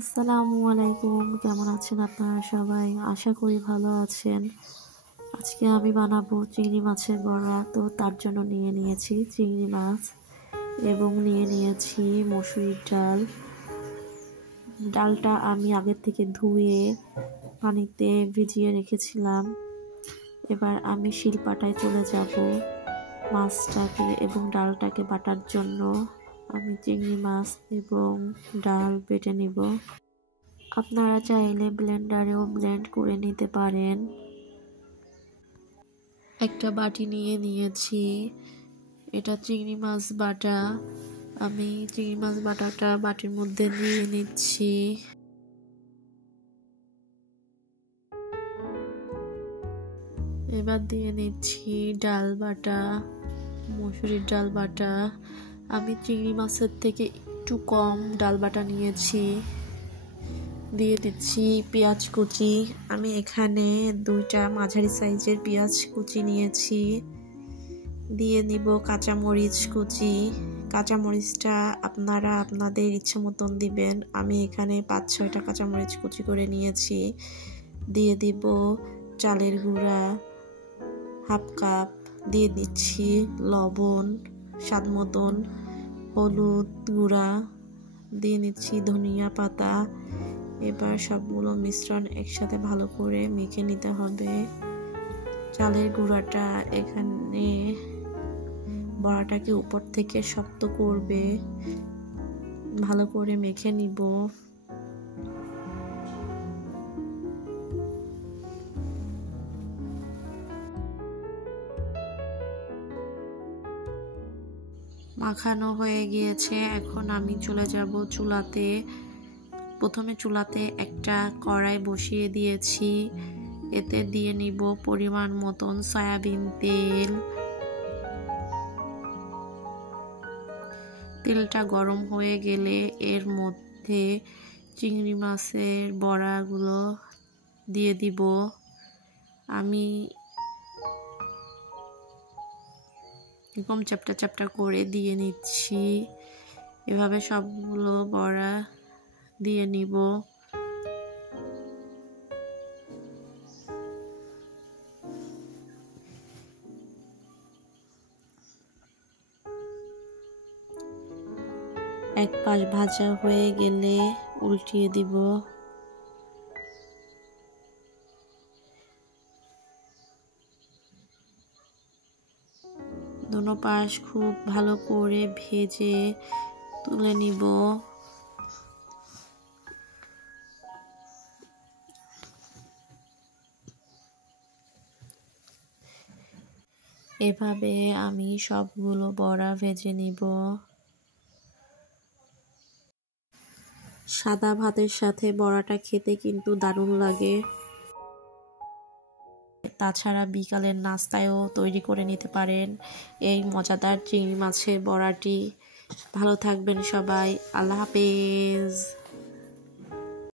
আসসালামু আলাইকুম, কেমন আছেন আপনারা সবাই? আশা করি ভালো আছেন। আজকে আমি বানাবো চিংড়ি মাছের বড়া। তো তার জন্য নিয়ে নিয়েছি চিংড়ি মাছ এবং নিয়ে নিয়েছি মসুরির ডাল। ডালটা আমি আগের থেকে ধুয়ে পানিতে ভিজিয়ে রেখেছিলাম। এবার আমি শিলপাটায় চলে যাব মাছটাকে এবং ডালটাকে বাটার জন্য। আমি চিংড়ি মাছ এবং ডাল বেটে নিব। আপনারা চাইলে ব্লেন্ডারেও ব্লেন্ড করে নিতে পারেন। একটা বাটি নিয়ে নিয়েছি, এটা চিংড়ি মাছ বাটা। আমি চিংড়ি মাছ বাটাটা বাটির মধ্যে নিয়ে নিচ্ছি। এবার দিয়ে নিচ্ছি ডাল বাটা, মসুরির ডাল বাটা। আমি চিংড়ি মাছের থেকে একটু কম ডাল বাটা নিয়েছি। দিয়ে দিচ্ছি পেঁয়াজ কুচি। আমি এখানে 2টা মাঝারি সাইজের পেঁয়াজ কুচি নিয়েছি। দিয়ে নিব কাঁচামরিচ কুচি। কাঁচামরিচটা আপনারা আপনাদের ইচ্ছে মতন দিবেন। আমি এখানে 5-6টা কাঁচামরিচ কুচি করে নিয়েছি। দিয়ে দিব চালের গুঁড়া হাফ কাপ। দিয়ে দিচ্ছি লবণ স্বাদ মতন, হলুদ গুঁড়া, দিয়ে নিচ্ছি ধনিয়া পাতা। এবার সবগুলো মিশ্রণ একসাথে ভালো করে মেখে নিতে হবে। চালের গুঁড়াটা এখানে বড়াটাকে উপর থেকে শক্ত করবে। ভালো করে মেখে নিব। মাখানো হয়ে গিয়েছে। এখন আমি চলে যাব চুলাতে। প্রথমে চুলাতে একটা কড়াই বসিয়ে দিয়েছি। এতে দিয়ে নিব পরিমাণ মতন সয়াবিন তেল। তেলটা গরম হয়ে গেলে এর মধ্যে চিংড়ি মাছের বড়াগুলো দিয়ে দিব। আমি এরকম চ্যাপটা চ্যাপটা করে দিয়ে নিচ্ছি। এভাবে সবগুলো বড়া দিয়ে নিব। এক পাশ ভাজা হয়ে গেলে উল্টিয়ে দিব। দোনো পাশ খুব ভালো করে ভেজে তুলে নিব। এভাবে আমি সবগুলো বড়া ভেজে নিব। সাদা ভাতের সাথে বড়াটা খেতে কিন্তু দারুণ লাগে। তাছাড়া বিকালের নাস্তায়ও তৈরি করে নিতে পারেন এই মজাদার চিংড়ি মাছের বড়াটি। ভালো থাকবেন সবাই। আল্লাহ হাফেজ।